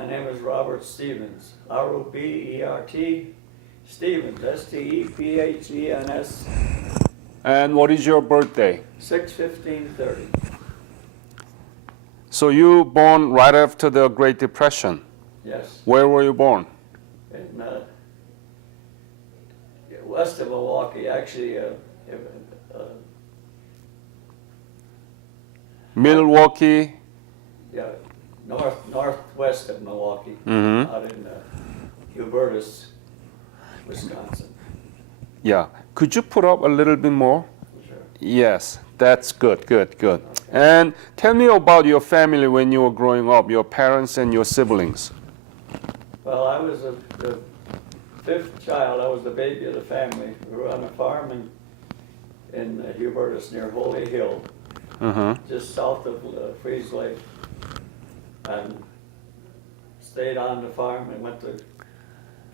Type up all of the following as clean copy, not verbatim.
My name is Robert Stevens, R-O-B-E-R-T, Stevens, S-T-E-P-H-E-N-S, And what is your birthday? 6/15/30. So you born right after the Great Depression. Yes, Where were you born? in west of Milwaukee, actually, Milwaukee. yeah, northwest of Milwaukee, Mm-hmm. out in Hubertus, Wisconsin. Yeah. Could you put up a little bit more? Sure. Yes, that's good, good, good. And tell me about your family when you were growing up, your parents and your siblings. Well, I was the fifth child. I was the baby of the family. We were on a farm in Hubertus near Holy Hill, Uh-huh. just south of Freeze Lake, and stayed on the farm and went to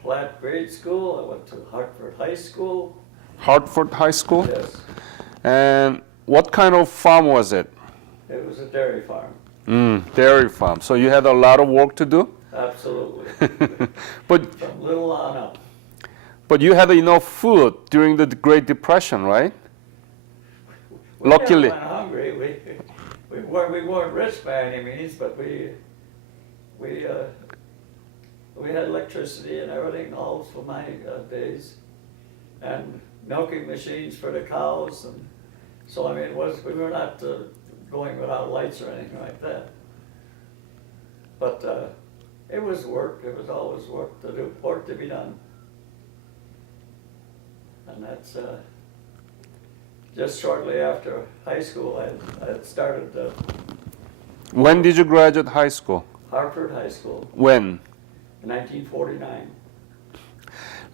Platt Grade School. I went to Hartford High School. Hartford High School? Yes, And what kind of farm was it? it was a dairy farm. Dairy farm. So you had a lot of work to do? Absolutely. But From little on up. but you had enough food during the Great Depression, right? We Luckily. never went hungry. We weren't rich by any means, but we had electricity and everything all for my days, and milking machines for the cows, and so I mean we were not going without lights or anything like that. But it was work. It was always work to be done, and that's. Just shortly after high school, I had started When did you graduate high school? Hartford High School When? in 1949.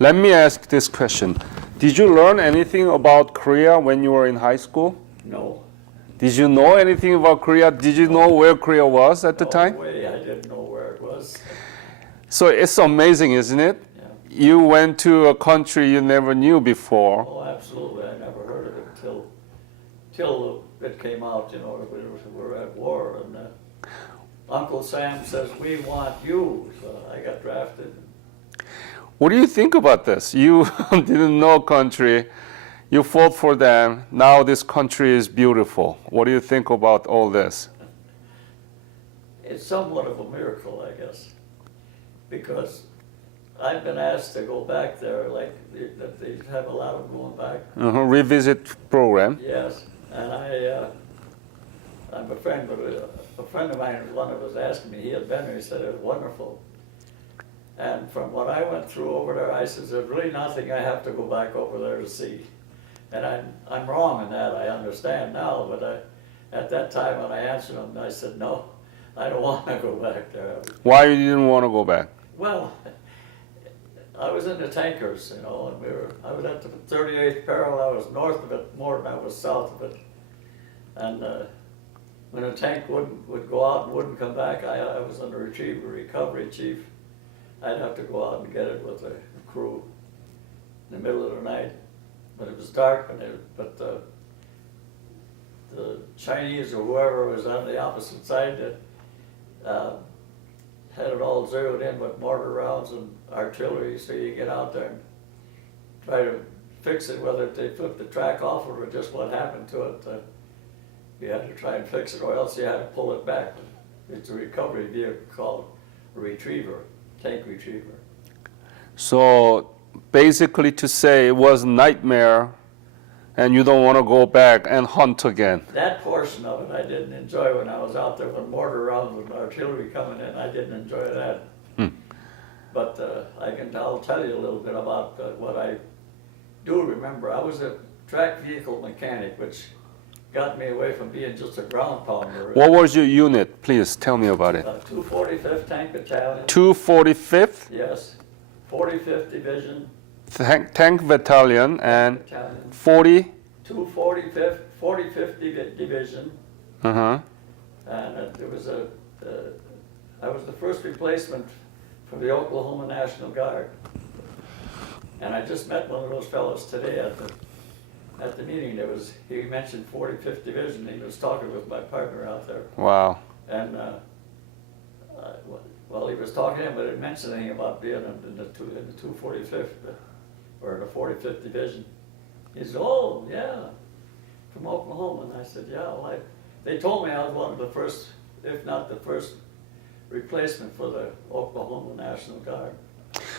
Let me ask this question. Did you learn anything about Korea when you were in high school? No. Did you know anything about Korea? Did you know where Korea was at the time? No way, I didn't know where it was. So it's amazing, isn't it? Yeah. You went to a country you never knew before. Oh, absolutely. I never heard of it till it came out, you know, we were at war, and Uncle Sam says, "We want you," so I got drafted. What do you think about this? You didn't know country, you fought for them, now this country is beautiful. What do you think about all this? It's somewhat of a miracle, I guess, because I've been asked to go back there, like they have a lot of going back. Revisit program. Yes, and I'm a friend, but a friend of mine, one of us asked me, he had been there, he said it was wonderful. And from what I went through over there, I said, there's really nothing I have to go back over there to see. And I'm wrong in that, I understand now, but at that time when I answered him, I said, no, I don't want to go back there. Why you didn't want to go back? Well, I was in the tankers, you know, and I was at the 38th parallel. I was north of it more than I was south of it. And when a tank would go out and wouldn't come back, I was on the recovery chief. I'd have to go out and get it with the crew in the middle of the night. But it was dark, but the Chinese or whoever was on the opposite side had it all zeroed in with mortar rounds and artillery, so you get out there and try to fix it, whether they took the track off or just what happened to it. You had to try and fix it, or else you had to pull it back. It's a recovery vehicle called a retriever, tank retriever. So basically to say it was a nightmare and you don't want to go back and hunt again. That portion of it I didn't enjoy when I was out there with mortar rounds and artillery coming in. I didn't enjoy that. But I'll tell you a little bit about what I do remember. I was a track vehicle mechanic, which got me away from being just a ground pounder. What was your unit? Please tell me about it. 245th Tank Battalion. 245th Yes. 45th Division. Tank Battalion and Battalion. 45th Division. Uh-huh. And I was the first replacement for the Oklahoma National Guard. And I just met one of those fellows today at the meeting. He mentioned 45th Division. He was talking with my partner out there. Wow. And Well, he was talking to him, but didn't mention anything about being in the 245th or the 45th Division. He said, "Oh, yeah, from Oklahoma." And I said, "Yeah." Well, they told me I was one of the first, if not the first, replacement for the Oklahoma National Guard.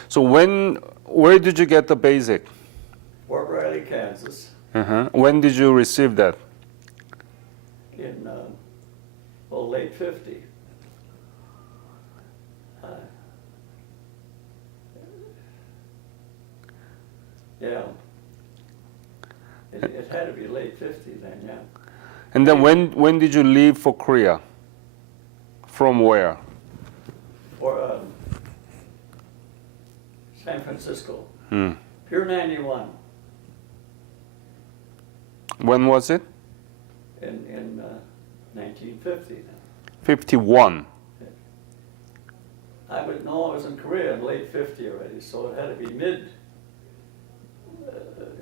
So where did you get the basic? Fort Riley, Kansas, When did you receive that? in late '50. Yeah. It had to be late '50 then, yeah. And then when did you leave for Korea? From where? Or San Francisco. Hmm. Pier 91 When was it? in 1950 then. 51. I was in Korea in late '50 already, so it had to be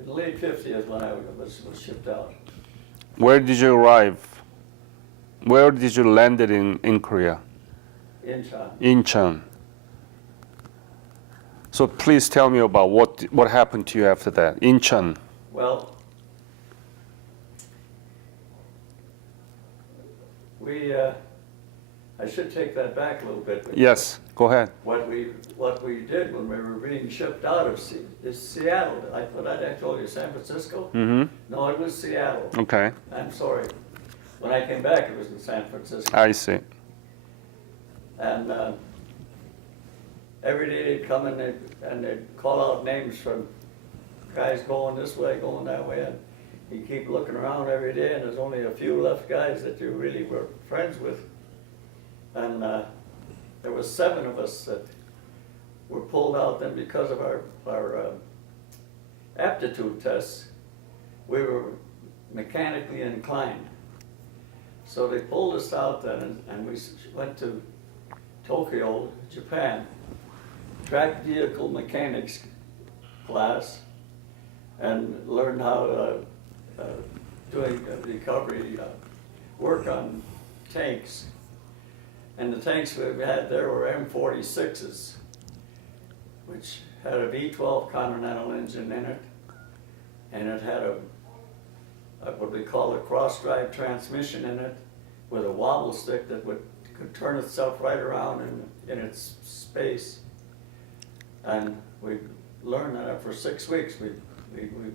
late '50 is when I was shipped out. Where did you arrive? Where did you landed in Korea? Incheon. Incheon. So please tell me about what happened to you after that. Incheon. Well, I should take that back a little bit. Yes, go ahead. What we did when we were being shipped out of Seattle. I thought I told you San Francisco. Mm-hmm. No, it was Seattle. Okay, I'm sorry. When I came back, it was in San Francisco. I see. And every day they'd come and they'd call out names from guys going this way, going that way, and you keep looking around every day, and there's only a few left guys that you really were friends with. And there was 7 of us that were pulled out then because of our aptitude tests. We were mechanically inclined. So they pulled us out then, and we went to Tokyo, Japan, track vehicle mechanics class, and learned how doing recovery work on tanks. And the tanks we had there were M46s, which had a V12 Continental engine in it, and it had a what we call a cross-drive transmission in it, with a wobble stick that could turn itself right around in its space. And we learned that for 6 weeks. We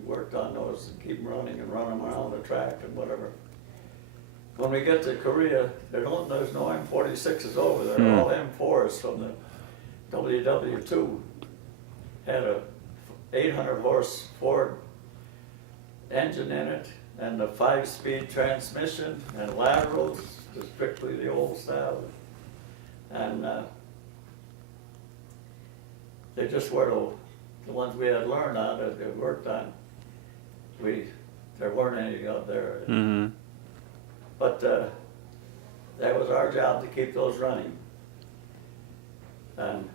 worked on those and keep them running and run them around the track and whatever. When we get to Korea, there's no M46s over there. They're all M4s from the WW2. Had a 800 horse Ford engine in it, and a 5-speed transmission and laterals, strictly the old style. And they just were the ones we had learned on, that we worked on. There weren't any out there. Mm-hmm. But that was our job to keep those running. And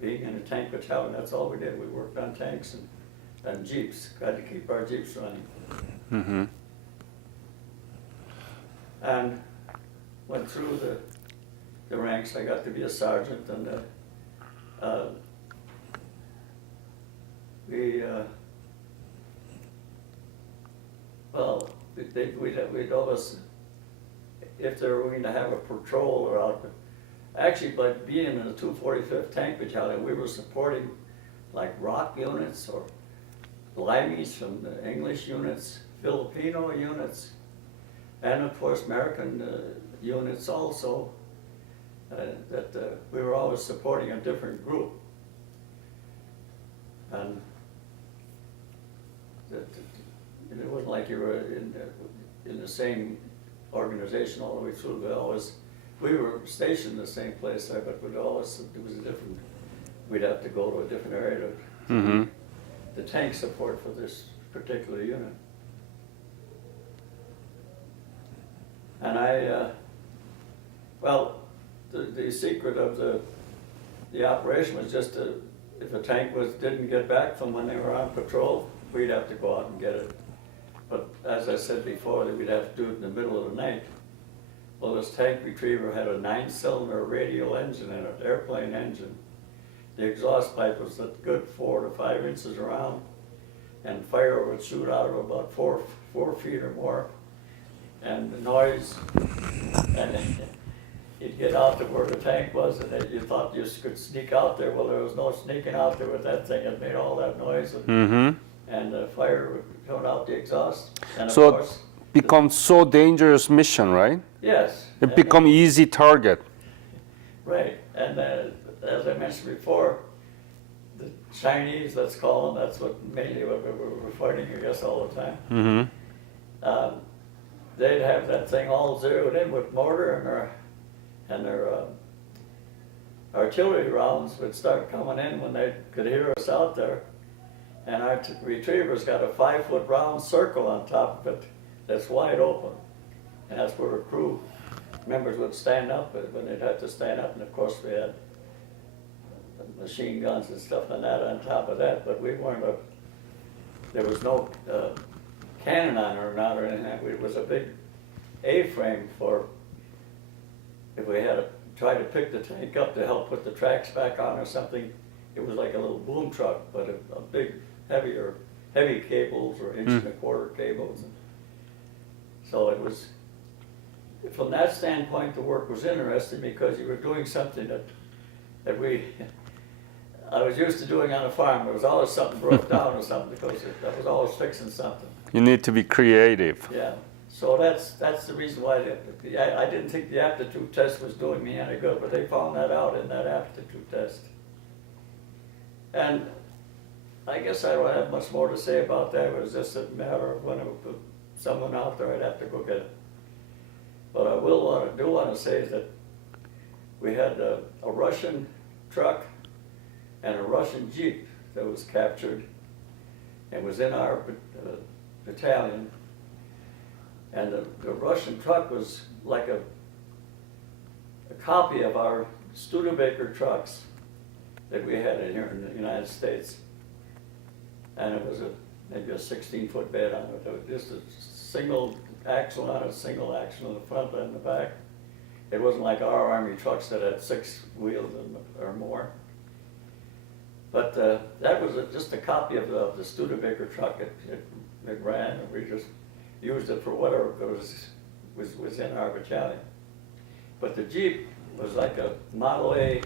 being in a tank battalion, that's all we did. We worked on tanks and jeeps, tried to keep our jeeps running. Mm-hmm. And went through the ranks. I got to be a sergeant, and we'd always, if they were going to have a patrol or out, actually by being in the 245th Tank Battalion, we were supporting like ROC units or Limeys from the English units, Filipino units, and of course American units also, that we were always supporting a different group. And it wasn't like you were in the same organization all the way through, but we were stationed in the same place there, but it was a different, we'd have to go to a different area to the tank support for this particular unit. And the secret of the operation was just if a tank didn't get back from when they were on patrol, we'd have to go out and get it. But as I said before, that we'd have to do it in the middle of the night. Well, this tank retriever had a 9-cylinder radial engine in it, airplane engine. The exhaust pipe was a good 4 to 5 inches around, and fire would shoot out of about 4 feet or more. And the noise, and you'd get out to where the tank was, and you thought you could sneak out there. Well, there was no sneaking out there with that thing. It made all that noise, and the fire would come out the exhaust. And of So course, become so dangerous mission, right? yes. It become easy target. Right, and as I mentioned before, the Chinese, let's call them, that's mainly what we were fighting, I guess, all the time. They'd have that thing all zeroed in with mortar, and their artillery rounds would start coming in when they could hear us out there. And our retriever's got a 5-foot round circle on top of it that's wide open. And that's where the crew members would stand up, when they'd have to stand up, and of course we had machine guns and stuff like that on top of that, but we weren't there was no cannon on it or not or anything. It was a big A-frame for if we had to try to pick the tank up to help put the tracks back on or something. It was like a little boom truck, but a big, heavy cables or 1.25-inch cables. So it was, from that standpoint, the work was interesting because you were doing something that I was used to doing on a farm. There was always something broke down or something because I was always fixing something. You need to be creative. Yeah. So that's the reason why I didn't think the aptitude test was doing me any good, but they found that out in that aptitude test. And I guess I don't have much more to say about that. It was just a matter of when I would put someone out there, I'd have to go get it. But I do want to say that we had a Russian truck and a Russian Jeep that was captured and was in our battalion. And the Russian truck was like a copy of our Studebaker trucks that we had in here in the United States. And it was maybe a 16-foot bed on it. There was just a single axle on it, single axle in the front and the back. It wasn't like our Army trucks that had 6 wheels or more. But that was just a copy of the Studebaker truck. It ran, and we just used it for whatever was in our battalion. But the Jeep was like a Model A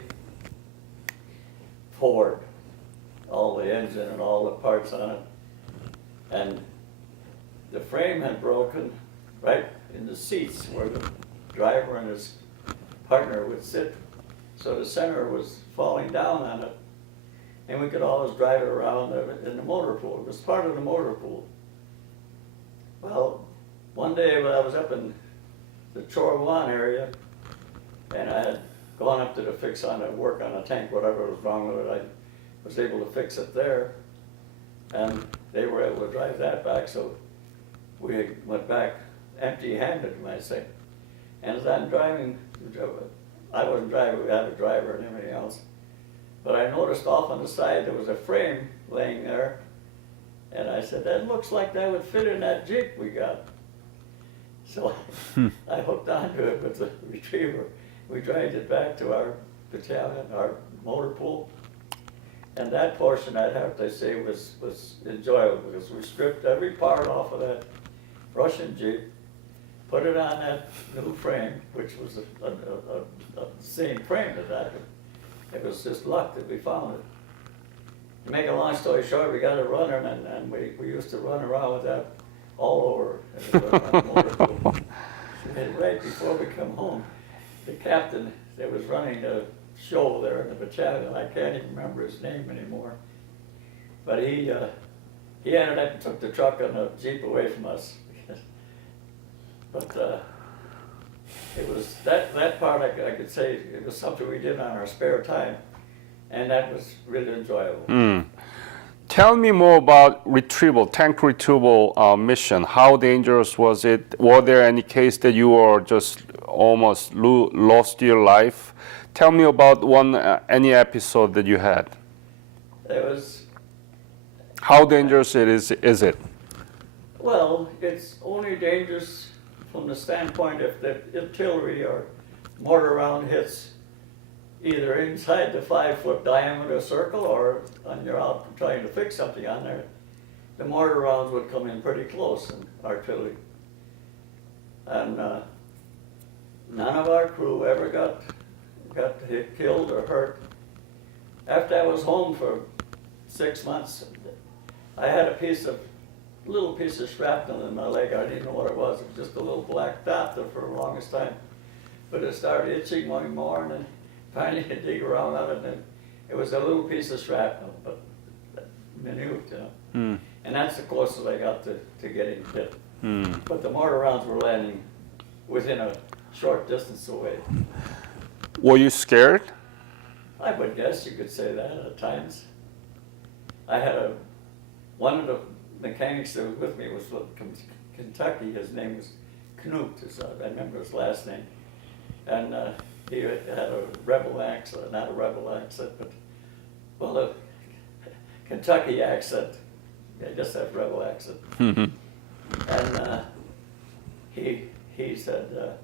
Ford, all the engine and all the parts on it. And the frame had broken right in the seats where the driver and his partner would sit. So the center was falling down on it. And we could always drive it around in the motor pool. It was part of the motor pool. Well, one day when I was up in the Chorwan area, and I had gone up to work on a tank, whatever was wrong with it, I was able to fix it there. And they were able to drive that back, so we went back empty-handed, you might say. And as I'm driving, I wasn't driving, we had a driver and everything else. But I noticed off on the side there was a frame laying there, and I said, that looks like that would fit in that Jeep we got. So I hooked onto it with the retriever. We dragged it back to our battalion, our motor pool. And that portion, I'd have to say, was enjoyable because we stripped every part off of that Russian Jeep, put it on that new frame, which was the same frame as that. It was just luck that we found it. To make a long story short, we got a runner, and we used to run around with that all over. And right before we come home, the captain that was running the show there in the battalion, I can't even remember his name anymore, but he ended up and took the truck and the Jeep away from us. But it was that part I could say it was something we did on our spare time, and that was really enjoyable. Tell me more about tank retrieval mission. How dangerous was it? Were there any case that you were just almost lost your life? Tell me about any episode that you had. It was. How dangerous is it? Well, it's only dangerous from the standpoint if the artillery or mortar round hits either inside the 5-foot diameter circle or when you're out trying to fix something on there, the mortar rounds would come in pretty close in artillery. And none of our crew ever got hit, killed or hurt. After I was home for 6 months, I had a little piece of shrapnel in my leg. I didn't know what it was. It was just a little black dot there for the longest time. But it started itching one morning, and finally I dig around on it, and it was a little piece of shrapnel, but minute, you know. Mm. And that's the closest I got to getting hit. Mm. But the mortar rounds were landing within a short distance away. Were you scared? I would guess you could say that at times. I had one of the mechanics that was with me was from Kentucky. His name was Knut, I remember his last name. And he had a rebel accent, not a rebel accent, but, well, a Kentucky accent. I just have rebel accent. Mhm. And he said,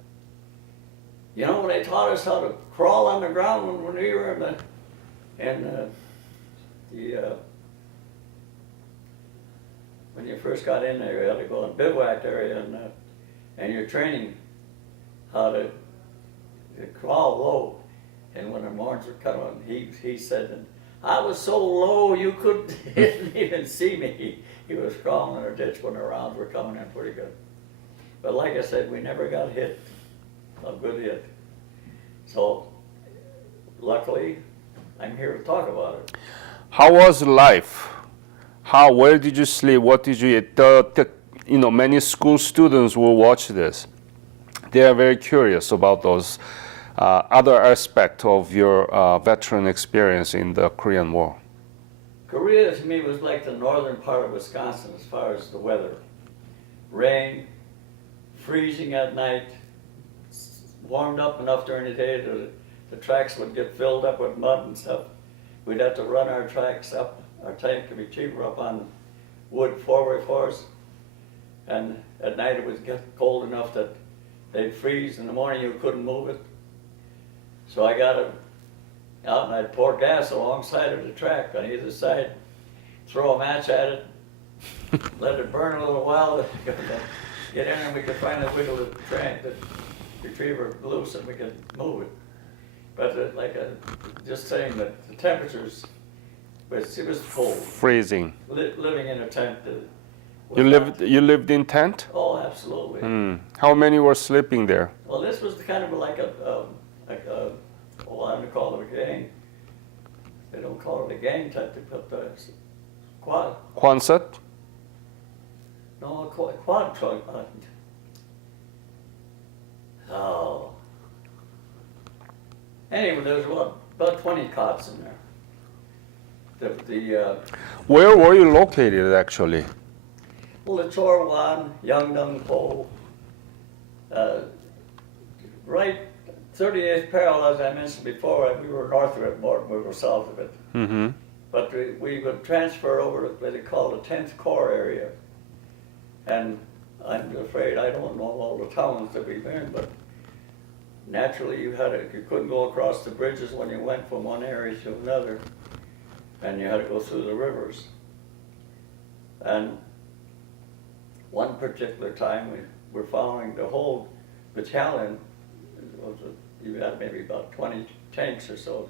you know, they taught us how to crawl on the ground when we were when you first got in there, you had to go in bivouac area, and you're training how to crawl low. And when the mornings were coming, he said, and I was so low you didn't even see me. He was crawling in a ditch when the rounds were coming in pretty good. But like I said, we never got hit, a good hit. So luckily, I'm here to talk about it. How was life? Where did you sleep? What did you eat? Many school students will watch this. They are very curious about those other aspects of your veteran experience in the Korean War. Korea to me was like the northern part of Wisconsin as far as the weather. Rain, freezing at night, warmed up enough during the day that the tracks would get filled up with mud and stuff. We'd have to run our tracks up, our tank could be cheaper up on wood 4x4s. And at night it would get cold enough that they'd freeze. In the morning you couldn't move it. So I got out and I'd pour gas alongside of the track on either side, throw a match at it, let it burn a little while, get in and we could finally wiggle the retriever loose and we could move it. But just saying that the temperatures, it was cold. Freezing. Living in a tent. You lived in tent? Oh, absolutely. Mm. How many were sleeping there? Well, this was kind of like I don't call it a gang. They don't call it a gang tent. They put the quad. Quonset? No, quad trunk. Oh. Anyway, there was about 20 cots in there. Where were you located actually? Well, the Chorwan, Yeongdeung-po, right 38th parallel, as I mentioned before, we were north of it more than we were south of it. Mm-hmm. But we would transfer over to what they call the 10th Corps area. And I'm afraid I don't know all the towns that we've been, but naturally you couldn't go across the bridges when you went from one area to another, and you had to go through the rivers. And one particular time we were following the whole battalion. You had maybe about 20 tanks or so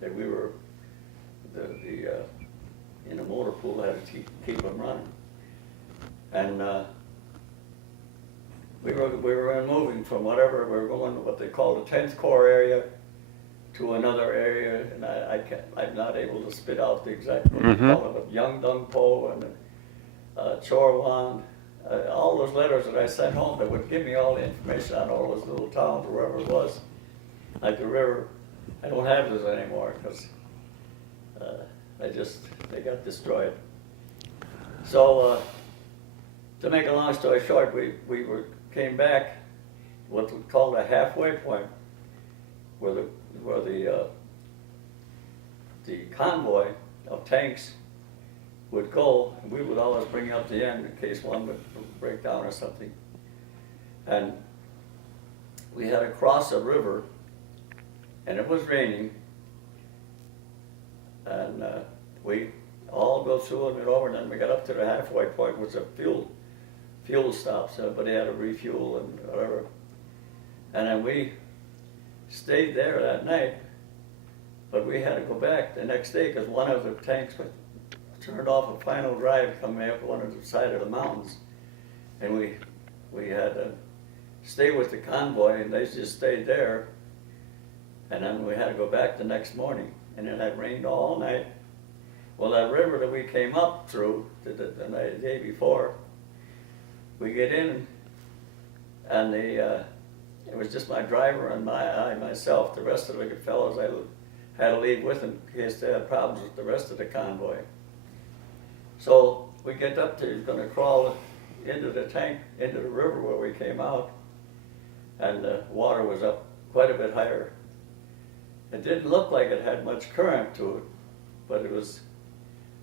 that we were in a motor pool had to keep them running. And we were moving from whatever, we were going to what they call the 10th Corps area to another area, and I'm not able to spit out the exact what they call it, but Yeongdeung-po and Chorwan, all those letters that I sent home that would give me all the information on all those little towns, wherever it was, like the river. I don't have those anymore because they got destroyed. So to make a long story short, we came back what we called a halfway point, where the convoy of tanks would go, and we would always bring up the end in case one would break down or something. And we had to cross a river, and it was raining, and we all go through and over, and then we got up to the halfway point, which was a fuel stop, so everybody had to refuel and whatever. And then we stayed there that night, but we had to go back the next day because one of the tanks was turned off a final drive coming up one of the side of the mountains, and we had to stay with the convoy, and they just stayed there. And then we had to go back the next morning, and then it rained all night. Well, that river that we came up through the day before, we get in, and it was just my driver and myself. The rest of the fellows I had to leave with them in case they had problems with the rest of the convoy. So we get up to, going to crawl into the tank, into the river where we came out, and the water was up quite a bit higher. It didn't look like it had much current to it, but it was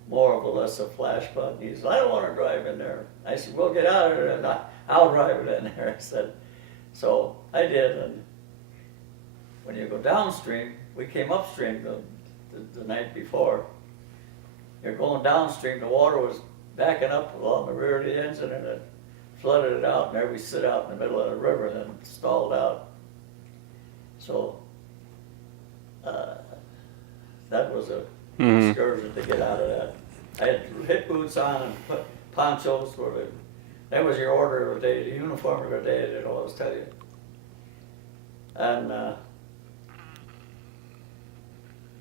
more or less a flash flood. He said, I don't want to drive in there. I said, well, get out of there, and I'll drive it in there. I said, so I did, and when you go downstream, we came upstream the night before. You're going downstream, the water was backing up along the rear of the engine, and it flooded it out, and there we sit out in the middle of the river and then stalled out. So that was a excursion to get out of that. I had hip boots on and ponchos. That was your order of the day, the uniform of the day, they'd always tell you. And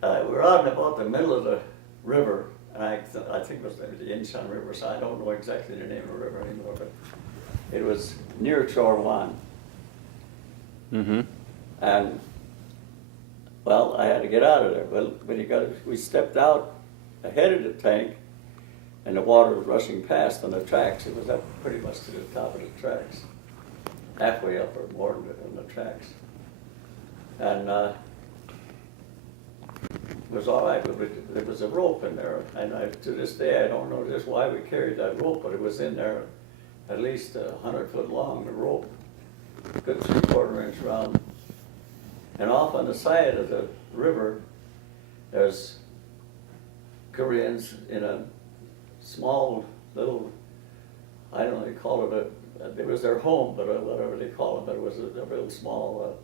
we were out in about the middle of the river, and I think it was the Inchon River, so I don't know exactly the name of the river anymore, but it was near Chorwan. And well, I had to get out of there. Well, we stepped out ahead of the tank, and the water was rushing past on the tracks. It was up pretty much to the top of the tracks, halfway up or more on the tracks. And it was all right, but there was a rope in there. And to this day, I don't know just why we carried that rope, but it was in there at least 100 foot long, the rope, good 3/4 inch round. And off on the side of the river, there's Koreans in a small little, I don't know, they call it it was their home, but whatever they call it, but it was a real small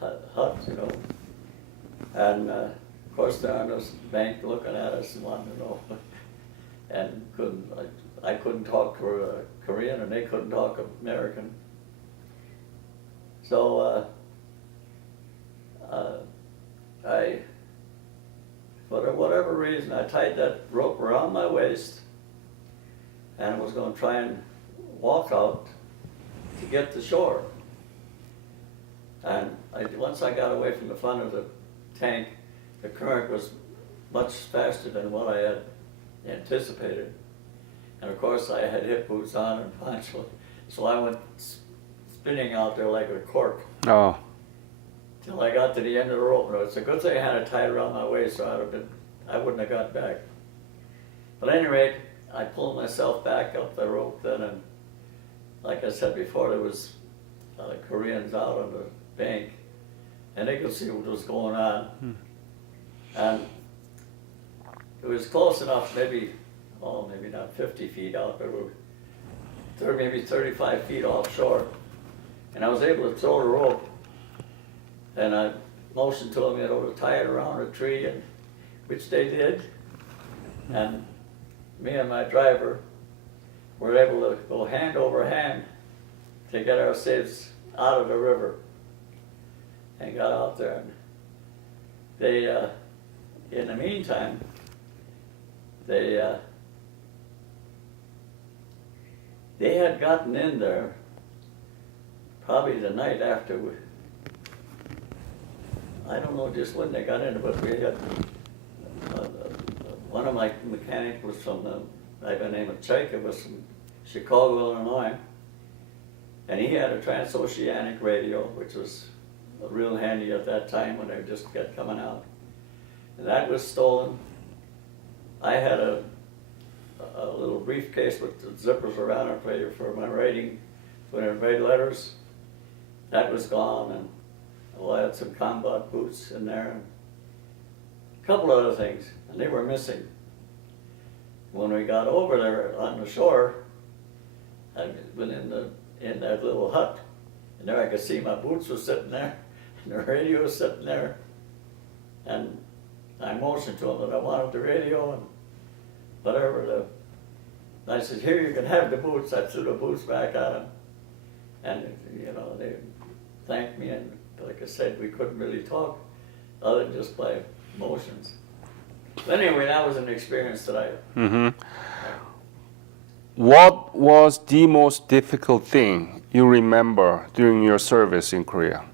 hut, you know. And of course they're on this bank looking at us and wanting to know, and I couldn't talk Korean and they couldn't talk American. So for whatever reason, I tied that rope around my waist, and I was going to try and walk out to get to shore. And once I got away from the front of the tank, the current was much faster than what I had anticipated. And of course, I had hip boots on and poncho, so I went spinning out there like a cork. Oh. Till I got to the end of the rope. It's a good thing I had it tied around my waist, so I wouldn't have got back. But at any rate, I pulled myself back up the rope then, and like I said before, there was Koreans out on the bank, and they could see what was going on. And it was close enough, maybe not 50 feet out, but we were maybe 35 feet offshore. And I was able to throw the rope, and I motioned to them, to tie it around a tree, and which they did. And me and my driver were able to go hand over hand to get ourselves out of the river, and got out there. And they, in the meantime, they had gotten in there probably the night after I don't know just when they got in, but we had one of my mechanics was from by the name of Chaika, was from Chicago, Illinois, and he had a transoceanic radio, which was real handy at that time when they just kept coming out. And that was stolen. I had a little briefcase with the zippers around it for my writing when it made letters, that was gone, and I had some combat boots in there, and a couple other things, and they were missing. When we got over there on the shore, I went in that little hut, and there I could see my boots were sitting there, and the radio was sitting there, and I motioned to them that I wanted the radio and whatever. I said, "Here, you can have the boots." I threw the boots back at them, and they thanked me. And like I said, we couldn't really talk other than just by motions. But anyway, that was an experience that I. Mm-hmm. What was the most difficult thing you remember during your service in Korea?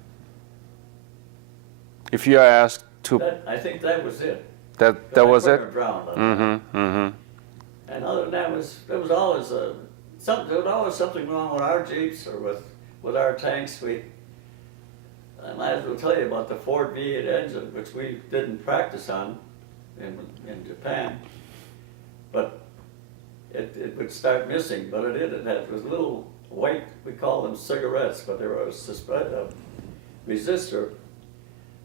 If you are asked to, I think that was it. that was it. Drowned. Mm-hmm. Mm-hmm. And other than that, there was always something wrong with our Jeeps or with our tanks. I might as well tell you about the Ford V8 engine, which we didn't practice on in Japan, but it would start missing. But it was little white, we call them cigarettes, but they were a resistor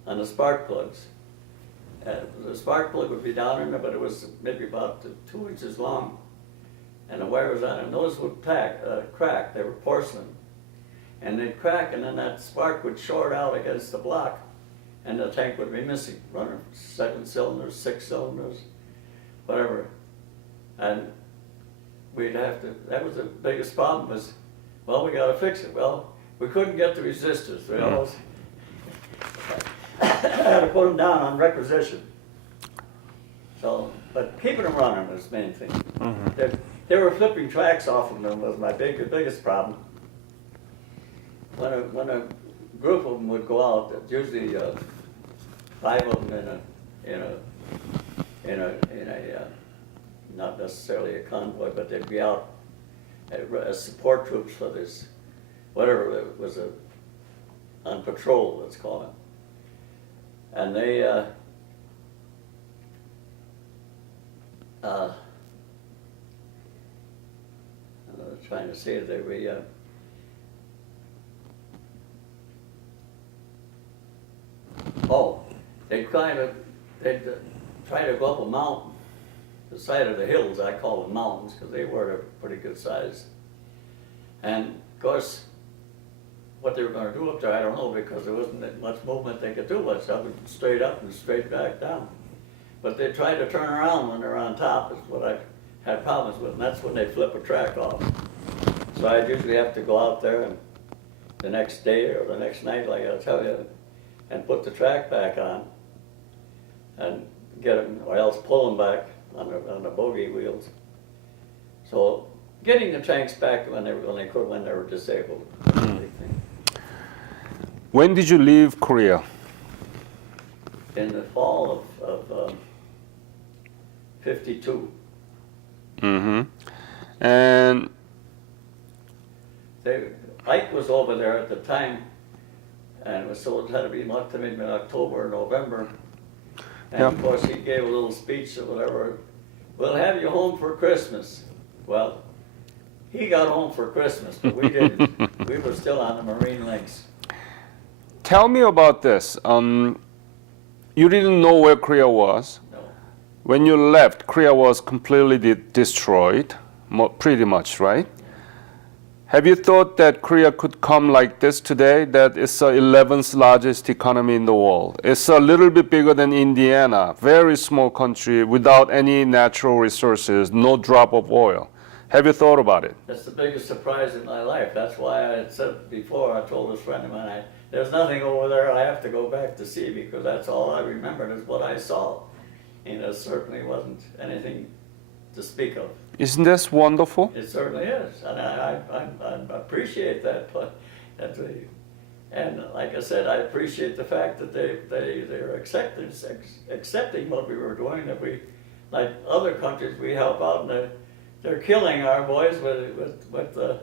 on the spark plugs. The spark plug would be down in there, but it was maybe about 2 inches long, and the wire was on it. And those would crack. They were porcelain, and they'd crack, and then that spark would short out against the block, and the tank would be missing. Running 7 cylinders, 6 cylinders, whatever, and we'd have to. That was the biggest problem. Was, well, we got to fix it. Well, we couldn't get the resistors. We always had to put them down on requisition. So, but keeping them running was the main thing. Mm-hmm. They were flipping tracks off of them was my biggest problem. When a group of them would go out, usually 5 of them in a not necessarily a convoy, but they'd be out as support troops for this, whatever it was, on patrol, let's call it. And they, I'm trying to say that they'd try to go up a mountain, the side of the hills. I call them mountains because they were pretty good size. And of course, what they were going to do up there, I don't know, because there wasn't that much movement they could do. Much of it straight up and straight back down. But they tried to turn around when they're on top, is what I had problems with, and that's when they flip a track off. So I'd usually have to go out there and the next day or the next night, like I'll tell you, and put the track back on and get them, or else pull them back on the bogey wheels. So getting the tanks back when they were disabled. When did you leave Korea? In the fall of 52. Mm-hmm. And Ike was over there at the time, and it was so it had to be maybe October or November. And of course he gave a little speech or whatever. We'll have you home for Christmas. Well, he got home for Christmas, but we didn't. We were still on the Marine Links. tell me about this. You didn't know where Korea was. No. When you left, Korea was completely destroyed, pretty much, right? Have you thought that Korea could come like this today, that it's the 11th largest economy in the world? It's a little bit bigger than Indiana, very small country without any natural resources, no drop of oil. Have you thought about it? That's the biggest surprise in my life. That's why I had said before, I told this friend of mine, there's nothing over there I have to go back to see, because that's all I remembered is what I saw. And it certainly wasn't anything to speak of. Isn't this wonderful? It certainly is, and I appreciate that. And like I said, I appreciate the fact that they're accepting what we were doing. That we, like other countries, we help out, and they're killing our boys with the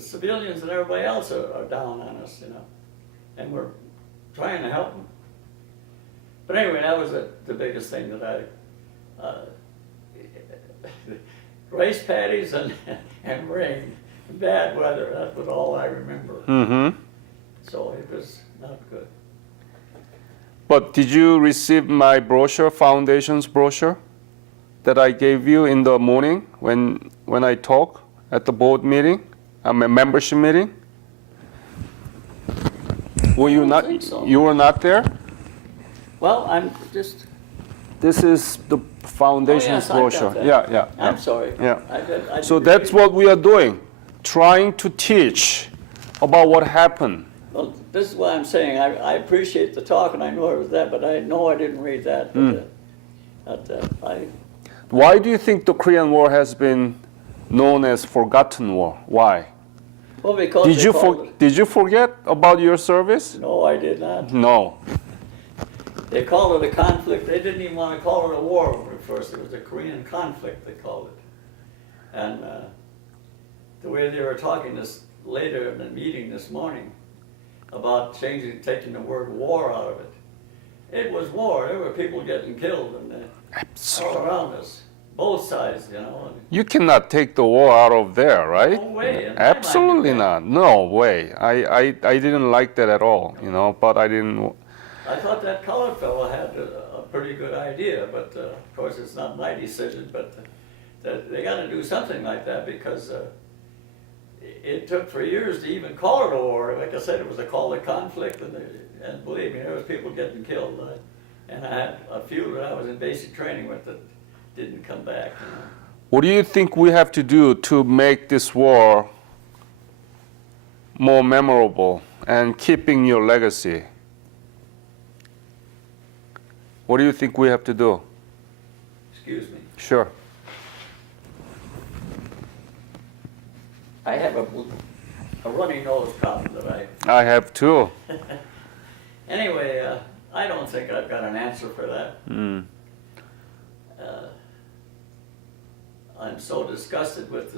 civilians, and everybody else are down on us, you know, and we're trying to help them. But anyway, that was the biggest thing that rice patties and rain. bad weather. That was all I remember. Mm-hmm. So it was not good. But did you receive my brochure, Foundation's brochure, that I gave you in the morning when I talk at the board meeting, a membership meeting? Were you don't not? think so. You were not there. Well, I'm just. This is the Foundation's Oh, yes, I got brochure. that. Yeah, yeah. I'm yeah. sorry. Yeah. I So didn't that's read- what we are doing, trying to teach about what happened. Well, this is why I'm saying I appreciate the talk, and I know it was that, but I know I didn't read that. But, Why do you think the Korean War has been known as forgotten war? Why? well, because Did they you called it, did you forget about your service? no, I did not. No. They called it a conflict. They didn't even want to call it a war at first. It was a Korean conflict, they called it. And the way they were talking this later in the meeting this morning about taking the word war out of it. It was war. There were people getting killed all around us, both sides, you know. You cannot take the war out of there, right? No way. In my mind, Absolutely you not. No way. I didn't like that at all, you know, but I didn't. I thought that colored fellow had a pretty good idea, but of course it's not my decision, but they got to do something like that because it took for years to even call it a war. Like I said, it was a call to conflict, and believe me, there was people getting killed. And I had a few that I was in basic training with that didn't come back. You know. What do you think we have to do to make this war more memorable and keeping your legacy? What do you think we have to do? Excuse me. Sure. I have a runny nose problem that I have too. Anyway, I don't think I've got an answer for that. Mm. I'm so disgusted with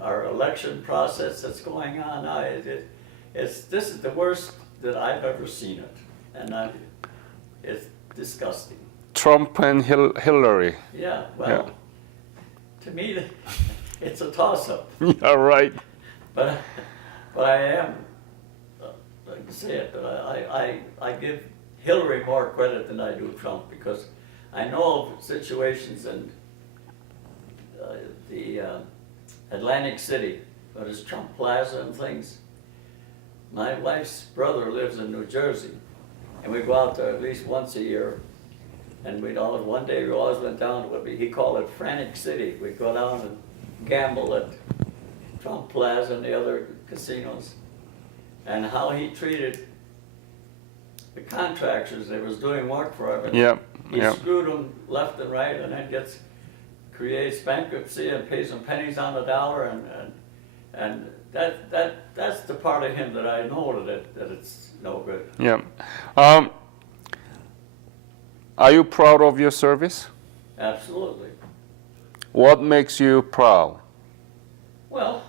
our election process that's going on now. This is the worst that I've ever seen it, and it's disgusting. Trump and Hillary. Yeah, well, Yeah. to me, it's a toss-up. Yeah, right. But I am, like to say it, but I give Hillary more credit than I do Trump because I know of situations in the Atlantic City, what is Trump Plaza and things. My wife's brother lives in New Jersey, and we go out there at least once a year. And one day we always went down to what he called it Frantic City. We'd go down and gamble at Trump Plaza and the other casinos. And how he treated the contractors that was doing work for him. Yep. He Yep. screwed them left and right, and then creates bankruptcy and pays them pennies on the dollar, and that's the part of him that I know that it's no good. Yeah. Are you proud of your service? Absolutely. What makes you proud? Well,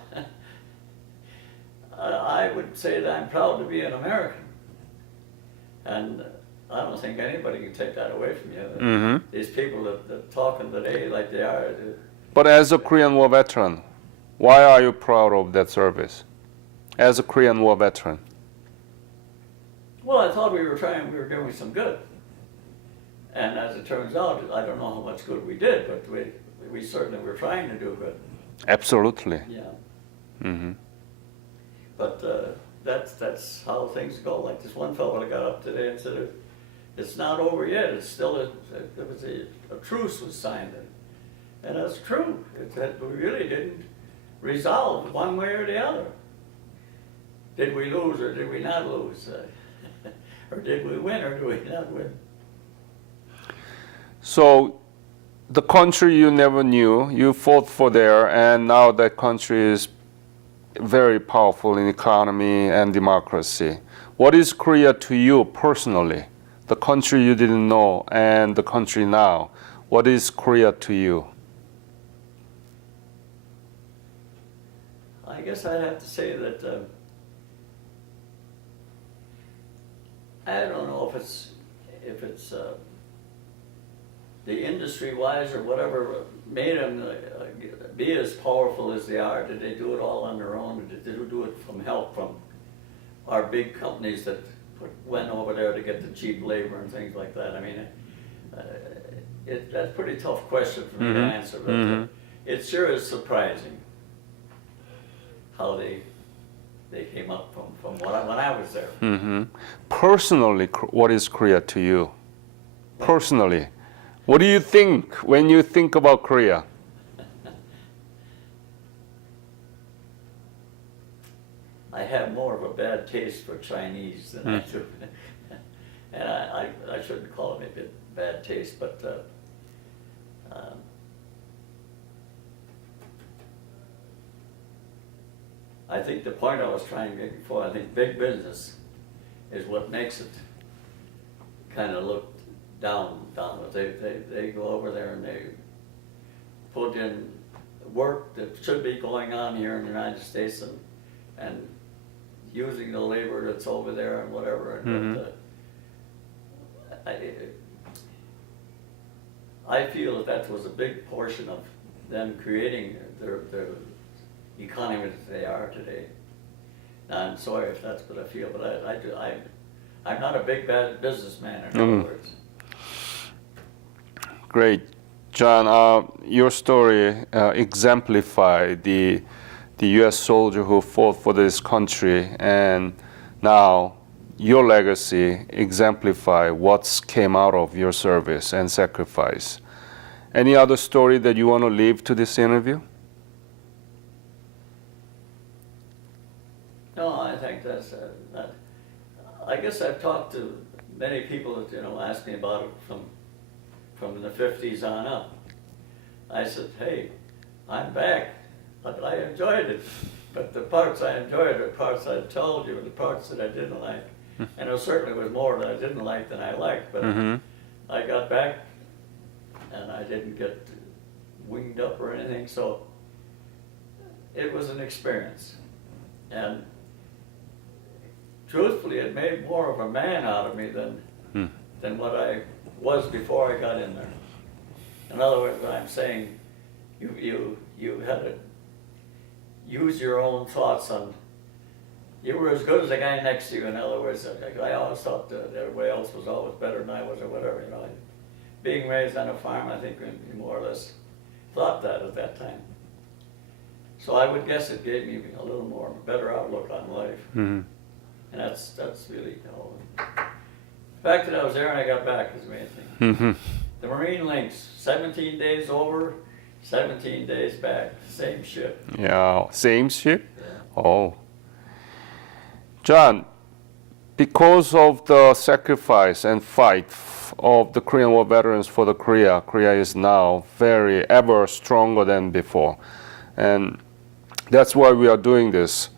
I would say that I'm proud to be an American, and I don't think anybody can take that away from you. Mm-hmm. These people that talking today like they are. But as a Korean War veteran, why are you proud of that service? As a Korean War veteran. Well, I thought we were doing some good. And as it turns out, I don't know how much good we did, but we certainly were trying to do good. Absolutely. Yeah. Mm-hmm. But that's how things go. Like this one fellow that got up today and said, it's not over yet. It's still there was a truce was signed, and that's true. We really didn't resolve one way or the other. Did we lose or did we not lose? Or did we win or did we not win? So, the country you never knew, you fought for there, and now that country is very powerful in economy and democracy. What is Korea to you personally? The country you didn't know and the country now. What is Korea to you? I guess I'd have to say that I don't know if it's the industry-wise or whatever made them be as powerful as they are? Did they do it all on their own, or did they do it from help from our big companies that went over there to get the cheap labor and things like that? I mean, that's a pretty tough question for me to answer, but it sure is surprising how they came up from when I was there. Personally, what is Korea to you? Personally, what do you think when you think about Korea? I have more of a bad taste for Chinese than I do. And I shouldn't call it a bad taste, but I think the point I was trying to make before, I think big business is what makes it kind of look down. They go over there and they put in work that should be going on here in the United States and using the labor that's over there and whatever. And I feel that was a big portion of them creating their economy that they are today. Now, I'm sorry if that's what I feel, but I'm not a big bad businessman, in other words. Great. John, your story exemplified the U.S. soldier who fought for this country, and now your legacy exemplify what came out of your service and sacrifice. Any other story that you want to leave to this interview? No, I think that's I guess I've talked to many people that ask me about it from the 50s on up. I said, hey, I'm back, but I enjoyed it. But the parts I enjoyed are the parts I told you, the parts that I didn't like. And there certainly was more that I didn't like than I liked, but I got back and I didn't get winged up or anything, so it was an experience. And truthfully, it made more of a man out of me than what I was before I got in there. In other words, I'm saying you had to use your own thoughts on. You were as good as the guy next to you. In other words, I always thought that everybody else was always better than I was, or whatever. Being raised on a farm, I think we more or less thought that at that time. So I would guess it gave me a little more better outlook on life. And that's really the fact that I was there and I got back is the main thing. The Marine Links, 17 days over, 17 days back, same ship. Yeah, same ship? Yeah. Oh. John, because of the sacrifice and fight of the Korean War veterans for the Korea is now ever stronger than before. And that's why we are doing this,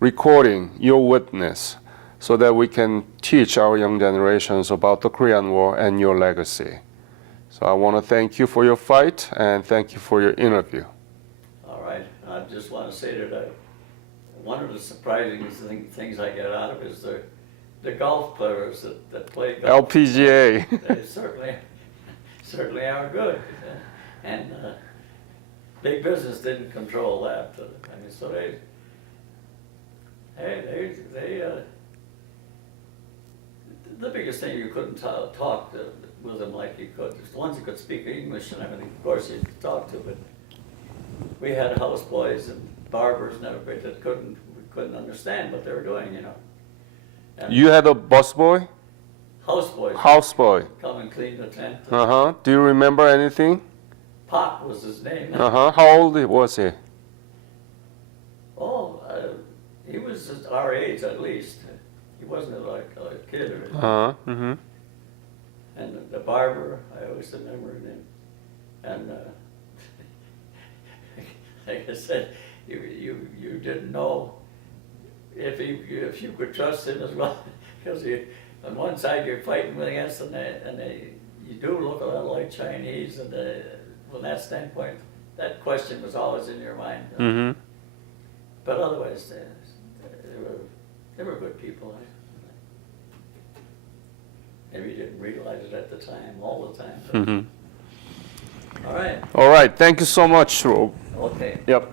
recording your witness so that we can teach our young generations about the Korean War and your legacy. So I want to thank you for your fight and thank you for your interview. All right. I just want to say that one of the surprising things I get out of is the golf players that play golf. LPGA. They certainly are good. And big business didn't control that. I mean, so they the biggest thing, you couldn't talk with them like you could. There's the ones that could speak English and everything, of course, you could talk to, but we had houseboys and barbers and everybody that we couldn't understand what they were doing, And You had a busboy? houseboys Houseboy. come and clean the tent. Do you remember anything? Pop was his name. How old was he? Oh, he was our age at least. He wasn't like a kid or anything. And the barber, I always remember him. And like I said, you didn't know if you could trust him as well, because on one side you're fighting against them, and you do look a lot like Chinese, and from that standpoint, that question was always in your mind. But otherwise, they were good people. Maybe you didn't realize it at the time, all the time. All right, All right, thank you so much, Rob. okay. Yep.